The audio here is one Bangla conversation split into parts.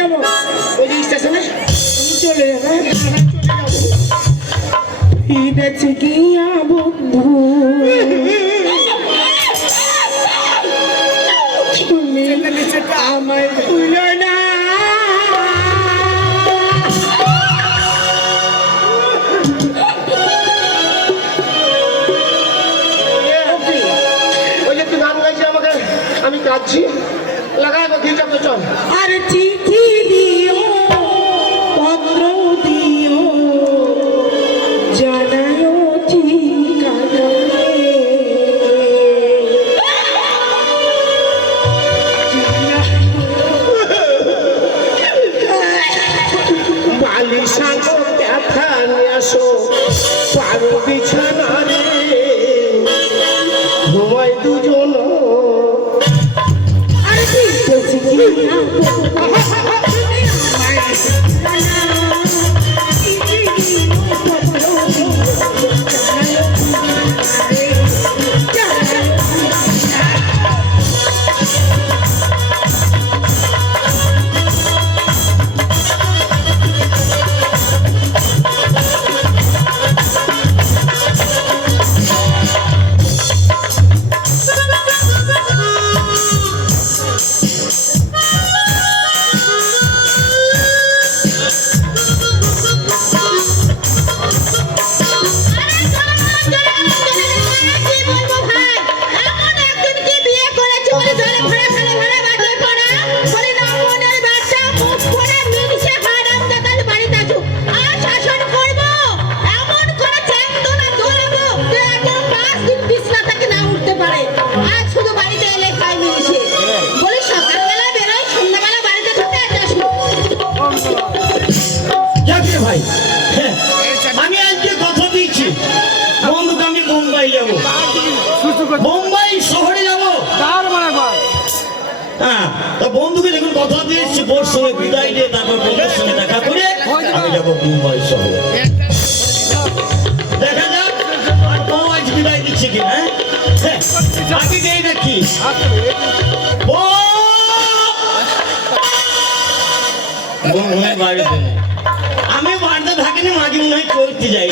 যাবো ওই স্টেশনে চলে যাবে দেখছি কি বন্ধু তুমি আমায় ভুলো না আমি কাঁদছি লাগাবো কি যাবো চল আর চিঠি দিও পত্র দিও জানাও ঠিকানা বালি সাঁকো ব্যথা নিয়ে আসো পারো বিছানা রে ঘুমাই দুজন আমি আজকে কথা দিচ্ছি বন্ধুকে আমি মুম্বাই যাব মুম্বাই শহরে যাব হ্যাঁ তা বন্ধুকে যখন কথা দিয়েছি বোর সঙ্গে বিদায় দিয়ে তারপর বন্ধুর সঙ্গে দেখা করে আমি যাব মুম্বাই শহরে দেখা যাক আর বউ আজ বিদায় দিচ্ছে কিনা আগে গিয়ে দেখি বাড়িতে আমি বাড়িতে থাকিনি মাঝে মনে হয় চলতে যাই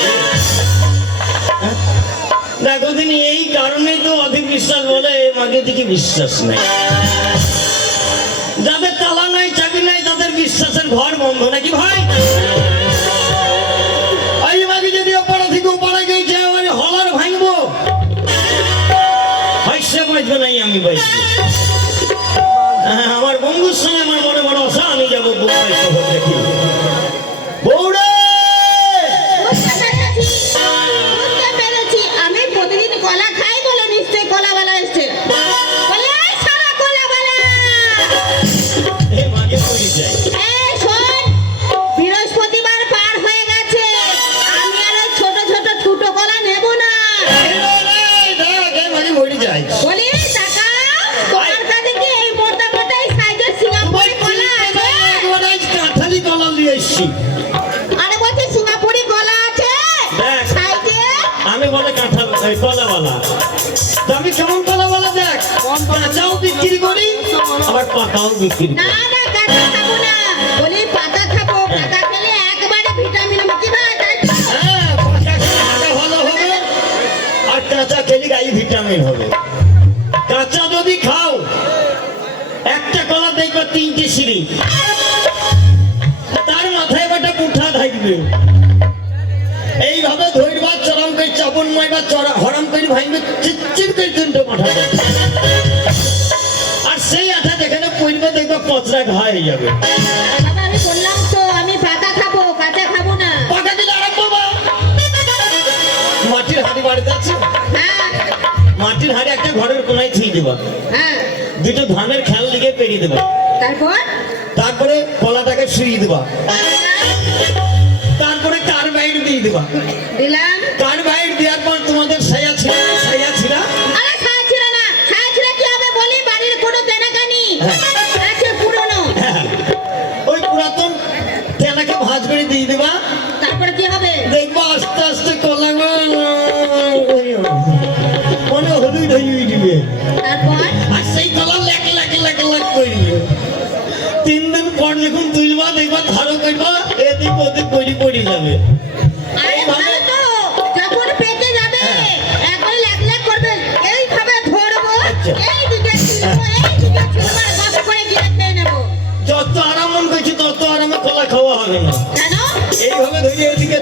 দেখো তিনি এই কারণেই তো অধিক বিশ্বাস বলে মাকে দিকে বিশ্বাস নাই যাদের তালা নাই চাকরি নাই তাদের বিশ্বাসের ঘর বন্ধ নাকি ভাই এই মাকে যদি ওপাড়া থেকে ওপাড়া গেছে আমি হলার ভাঙবো হাইসে বাঁচবে নাই আমি বাইছি আমার বন্ধুর সঙ্গে আমার মনে মনে আশা আমি যাবো বোম্বাই শহর দেখি বৌড়া আমি প্রতিদিন কলা খাই বলে নিশ্চয়ই কলাওয়ালা এসছে বৃহস্পতিবার পার হয়ে গেছে আমি আর ছোট ছোট ছোট কলা নেব না বলি টাকা তোমার কাছে কি এই মোটা মোটা এই সাইজের সিঙ্গাপুরি কলা আছে কাঁঠালি কলা নিয়ে এসছি আরে বলছি সিঙ্গাপুরি কলা আছে সাইজে আমি বলে কাঁঠাল কলাওয়ালা আমি কেমন কলাওয়ালা দেখ কাঁচাও বিক্রি করি আবার পাতাও বিক্রি করি না না কাঁচা খাবো না বলি পাতা খাবো পাতা খেলে একবারে ভিটামিন বেশি পাওয়া যায় হ্যাঁ পাতা খেলে ভালো হবে আর কাঁচা খেলে গায়ে ভিটামিন হবে কাঁচা যদি খাও একটা কলা দেখবে 3টে সিঁড়ি তার মাথায় একটা পুঠা থাকবে এইভাবে ধৈর্যবাদ চরম করে চাপনময় বা হরম করে ভাঙবে চিচির করে 3টে মাথা আর সেই আঠা যেখানে পড়বে দেখবে পচরা ঘা হয়ে যাবে বাবা আমি বললাম তো আমি পাতা খাবো কাঁচা খাবো না পাতা দিলে আরম্ভ মাটির হাঁড়ি বাড়িতে আছে হ্যাঁ মাটির হাঁড়ি একটা ঘরের কোনায় থুই দেবা হ্যাঁ দুটো ধানের খেয়াল লিখে পেরিয়ে দেবা তারপরে কলাটাকে শুয়ে দেবা তারপরে কার্বাইড দিয়ে দেবা দিলাম কার্বাইড দেওয়ার পর তোমাদের ছায়া ছিলা আরে ছায়া ছিল না ছায়া ছিল কি হবে বলি বাড়ির কোনো তেনাকানি আছে পুরনো ওই পুরাতন তেনাকে ভাঁজ করে দিয়ে দেবা তারপরে কি হবে দেখবা আস্তে আস্তে কলা মনে হলুদ হয়ে দিবে তারপর আর সেই কলা লেক লেক লেক লেক করে করবে। 3 দিন পর যখন তুলবা দেখবা ধারো করবা এদিক ওদিক পড়ি যাবে। আরে ভালো তো, যখন পেকে যাবে একবার লাগ করবে, এইভাবে ধরবো, আচ্ছা। এইদিকে ছিলবো, এইদিকে ছিলবো, আর বাস করে গিয়ে খেয়ে নেবো। যত আরাম মন করছি তত আরামে কলা খাওয়া হবে না। কেন? এইভাবে ধরে ওদিকে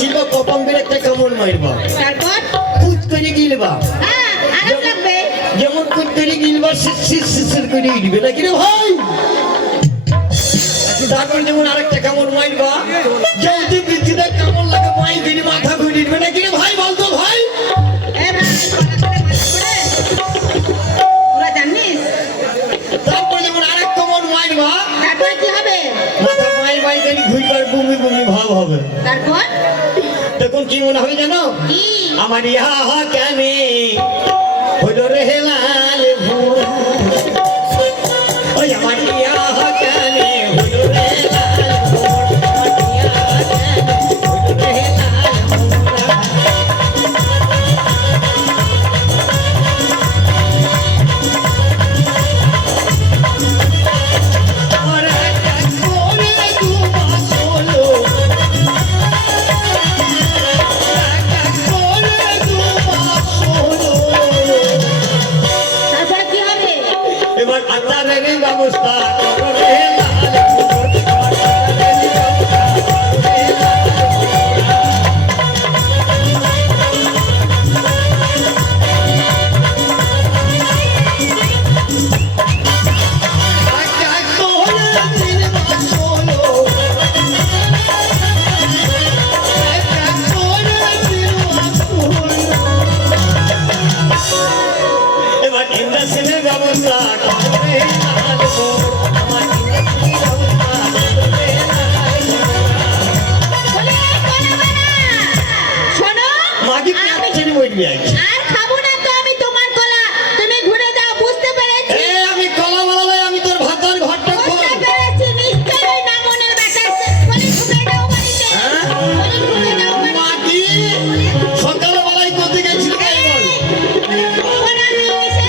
ছিলবা কপম করে একটা কামড় মারবা, তারপর কুচ করে গিলবা, হ্যাঁ আরাম লাগবে। যেমন কুচ করে গিলবা শির করে উঠবে নাকি রে ভাই। তারপর যেমন আরেকটা কামড় মারবা, যদি বৃদ্ধিদের কামড় লাগে মাই করে মাথা ঘুরে উঠবে নাকি রে ভাই, বলতো ভাই। এ ভাই, কলা করে মাথা করে। তোরা জানিস? তারপর যেমন আরেক কামড় মারবা, তারপর কি হবে? মাথা মাই করে ঘুরবার বমি ভাব হবে। তারপর তখন কি মনে হবে জানো? কি? আমার ইহা কেনে হইল রে লাল ভুল, ওই আমার ইহা কেনে হইল রে লাল ভুল, আমার ইহা কেনে হইল রে লাল ভুল। আর একটা করে দুমাস হলো, তারপরে কি হবে? এবার আচারের ব্যবস্থা করো রে লাল ভুল, আচারের ব্যবস্থা করো রে লাল এবার ইন্দ্রাসেনের ব্যবস্থা করে লাল ভোর, আমার ইন্দ্রাসেনের ব্যবস্থা করে লাল বলে করবে না। শোনো, মাগি আমি পেছনে বইবি আইছি। আর খাবো না তো আমি তোমার কলা, তুমি ঘুরে যাও, বুঝতে পেরেছি। এ আমি কলা বলালে আমি তোর ভাতার ঘরটা খোল। বুঝতে পেরেছি, নিশ্চয়ই ওই নামনের ব্যাটা এসে বলে ঢুকে যাও বাড়িতে, হ্যাঁ? বলে ঢুকে যাও বাড়িতে। মাগি সকালবেলায় কোথায় গেছিল তাই বল। ওরা নিয়ে এসে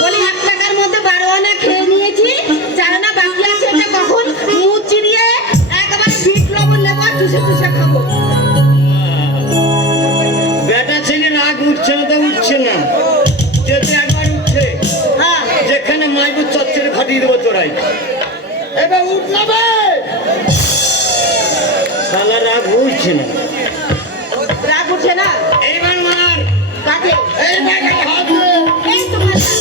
বলি 1 টাকার মধ্যে 12 আনা খেয়ে নিয়েছি, 4 আনা বাকি আছে, এটা কখন মুখ চিরিয়ে একেবারে বিট লবণ নেবো, চুষে খাবো। বেটা ছেলে রাগ উঠছে না তো উঠছে না, যেতে একবার উঠছে হ্যাঁ, যেখানে মাইবুর চচ্চরে ফাটিয়ে দেবো তোরাই। এবার উঠ না বে, শালা রাগ উঠছে না। রাগ উঠছে না। এইবার মার, কাকে? এইবার গায়ে হাত দে। এই তো মাথা।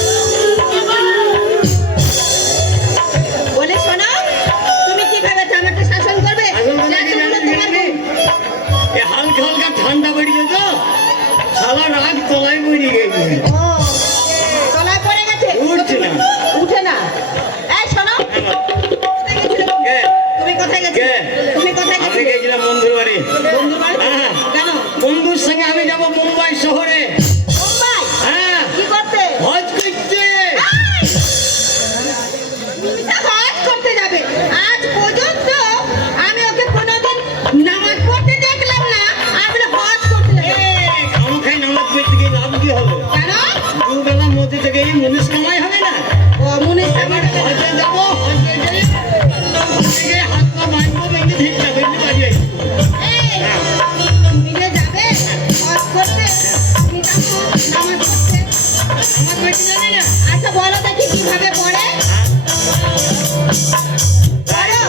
বলে শোনো, তুমি কি ভেবেছো আমাকে শাসন করবে? শাসন করবে কি এতগুলো জানি তোমার না। এ হালকা হালকা ঠান্ডা বেরিয়ে তো, শালা রাগ তলায় বেরিয়ে গেছে। ও, তলায় পড়ে গেছে। উঠছে না। উঠে না। এই শোনো, কোথায় গেছিলে তুমি? কে? তুমি কোথায় গেছিলে? কে? তুমি কোথায় আমি গেছিলে? গেছিলাম বন্ধুর বাড়ি। বন্ধুর বাড়ি? হ্যাঁ। কেন? বন্ধুর সঙ্গে আমি যাব মুম্বাই শহরে। মুম্বাই? হ্যাঁ, কি করতে? হজ করতে। মিমিটা হজ করতে যাবে। আজ পর্যন্ত আমি ওকে কোনোদিন নামাজ পড়তে দেখলাম না, আমি হজ করতে যাবে। খামখাই নামাজ পড়তে গিয়ে লাভ কি হবে? কেন? দুবেলা মধ্যে থেকে এই মুনিশ কামাই হবে না। ও মনে এবার হজে যাবো, হজে গিয়ে হাত পা বাঁধবো, বেঁধে ভিড়টা বেঁধে বাড়ি আসবো। এই, তুমি যে যাবে হজ করতে, তুমি যাবো নামাজ পড়তে। নামাজ পড়তে জানি না। আচ্ছা বলো দেখি কিভাবে পড়ে? পড়ো।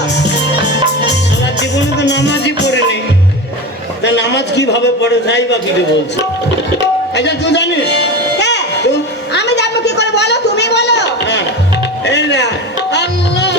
সারা জীবনে তো নামাজই পড়েনি, তা নামাজ কিভাবে পড়ে তাই বা কিছু বলছে। আচ্ছা তুই জানিস? কে? তুই? আমি যাবো কি করে বলো, তুমি বলো। হ্যাঁ, এই না আল্লাহ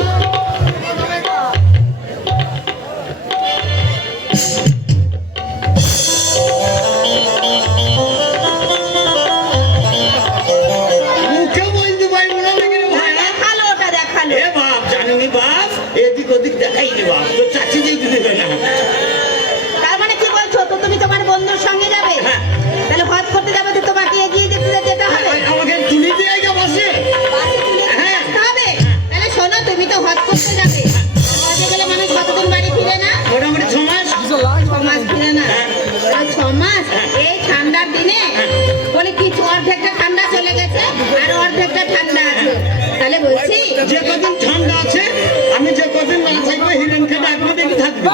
না ওই 6 মাস এই ঠান্ডার দিনে বলে কিছু অর্ধেকটা ঠান্ডা চলে গেছে আর অর্ধেকটা ঠান্ডা আছে তাহলে বলছি যে কদিন ঠান্ডা আছে আমি যে কদিন না থাকবো হিরণকে ডাকবো দেখি থাকবে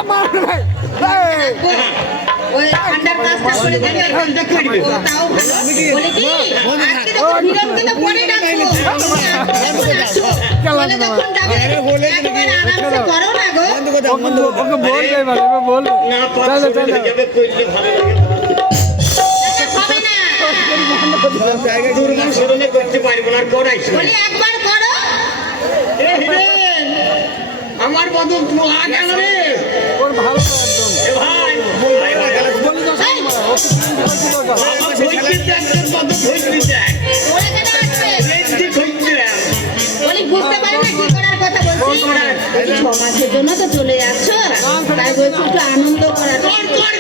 ওই ঠান্ডার কাজটা করে দেবে কাজটা করবে। ও, তাও ভালো বলে কি আজকে তো হিরণকে তো পরে ডাকবো এখন আসো বলে যখন যাবে একবার আরামসে করো না গো না পারছো হয়ে যাবে করলে ভালো লাগে হবে না দুর্গা স্মরণে করতে পারবো না আর করাইছি বলি একবার করো এ হিরেন, আমার বদল পোহা কেন রে এ ভাই এই, আমার ধৈর্যের দেখ তোর বদল ধৈর্য দেখ ওরা কেন আসবে এই ধৈর্য বলি বুঝতে পারি না কি করার কথা বলছি 6 মাসের জন্য তো চলে যাচ্ছ তাই বলছি একটু আনন্দ করার তোর তোর